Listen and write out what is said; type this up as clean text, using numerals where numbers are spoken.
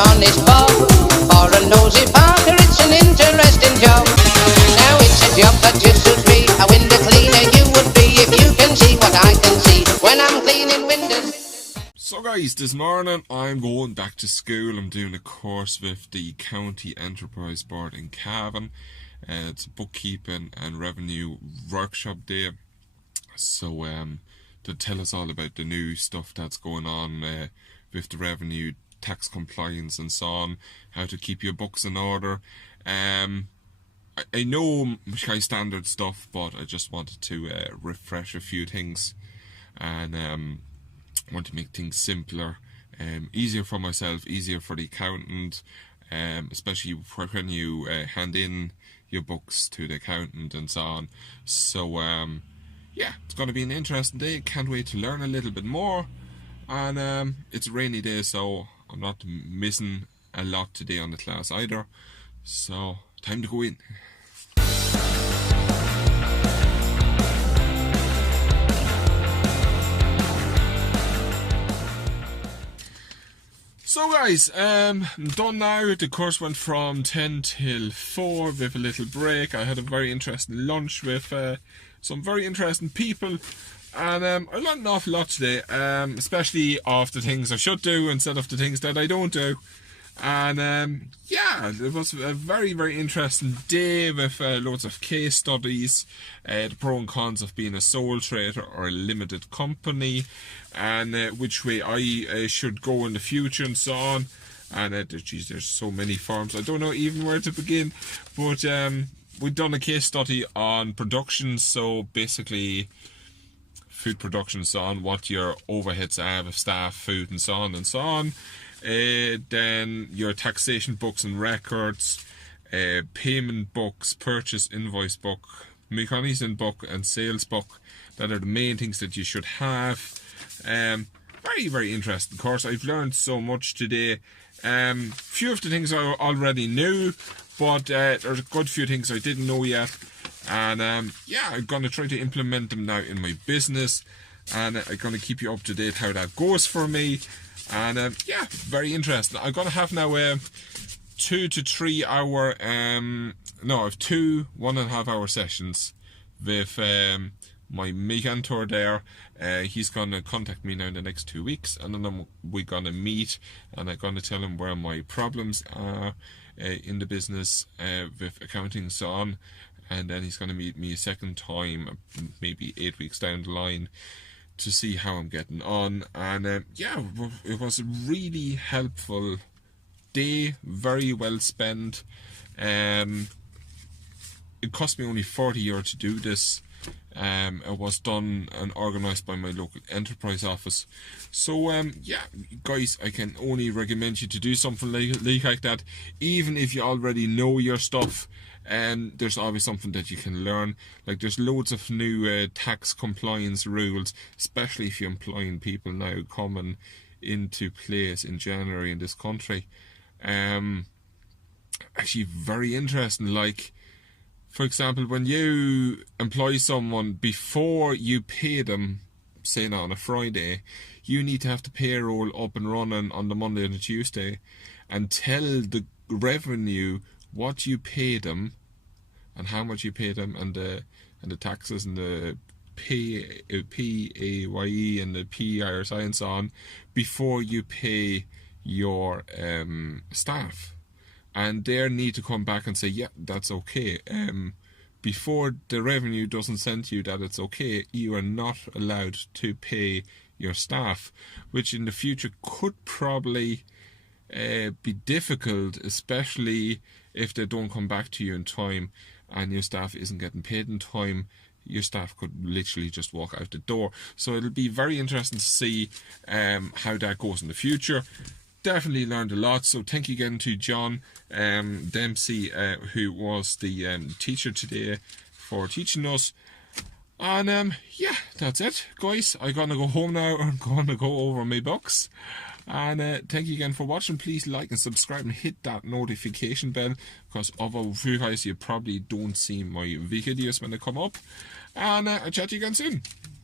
honest bob. For a nosy Parker, it's an interesting job. Now it's a job that just suits me. A window cleaner you would be if you can see what I can see when I'm cleaning windows. So guys, this morning I'm going back to school. I'm doing a course with the County Enterprise Board in Cavan. It's a bookkeeping and revenue workshop day. So to tell us all about the new stuff that's going on with the revenue, tax compliance and so on, how to keep your books in order. I know my standard stuff, but I just wanted to refresh a few things and want to make things simpler, easier for myself, easier for the accountant, especially when you hand in your books to the accountant and so on. So yeah, it's going to be an interesting day. Can't wait to learn a little bit more. And it's a rainy day, so I'm not missing a lot today on the class either. So time to go in. So guys, I'm done now. The course went from 10 till 4 with a little break. I had a very interesting lunch with some very interesting people, and I learned an awful lot today, especially of the things I should do instead of the things that I don't do. And yeah, it was a very, very interesting day with loads of case studies, the pro and cons of being a sole trader or a limited company, and which way I should go in the future and so on. And geez, there's so many forms, I don't know even where to begin. But we've done a case study on production, so basically food production and so on, what your overheads are with staff, food and so on and so on. Then your taxation books and records, payment books, purchase invoice book, mechanism book and sales book. That are the main things that you should have. Very, very interesting course. I've learned so much today. Few of the things I already knew, but there's a good few things I didn't know yet. And yeah, I'm going to try to implement them now in my business, and I'm going to keep you up to date how that goes for me. And yeah, very interesting. I'm going to have now 2 to 3 hour, no, I have 2 1.5 hour sessions with my mentor there. He's going to contact me now in the next 2 weeks, and then we're going to meet, and I'm going to tell him where my problems are in the business with accounting and so on. And then he's going to meet me a second time, maybe 8 weeks down the line, to see how I'm getting on. And yeah, it was a really helpful day, very well spent. It cost me only €40 to do this. It was done and organised by my local enterprise office. So yeah, guys, I can only recommend you to do something like that, even if you already know your stuff. And there's always something that you can learn. Like, there's loads of new tax compliance rules, especially if you're employing people now, coming into place in January in this country. Actually very interesting. Like, for example, when you employ someone, before you pay them, say now on a Friday, you need to have the payroll up and running on the Monday and the Tuesday, and tell the revenue what you pay them and how much you pay them, and the taxes and the PAYE and the PRSI and so on, before you pay your staff. And they need to come back and say, yeah, that's okay. Before the revenue doesn't send you that it's okay, you are not allowed to pay your staff, which in the future could probably be difficult, especially if they don't come back to you in time and your staff isn't getting paid in time. Your staff could literally just walk out the door. So it'll be very interesting to see how that goes in the future. Definitely learned a lot. So thank you again to John Dempsey, who was the teacher today, for teaching us. And yeah, that's it, guys. I'm gonna go home now. I'm gonna go over my books. And thank you again for watching. Please like and subscribe and hit that notification bell, because otherwise you probably don't see my videos when they come up. And I'll chat to you again soon.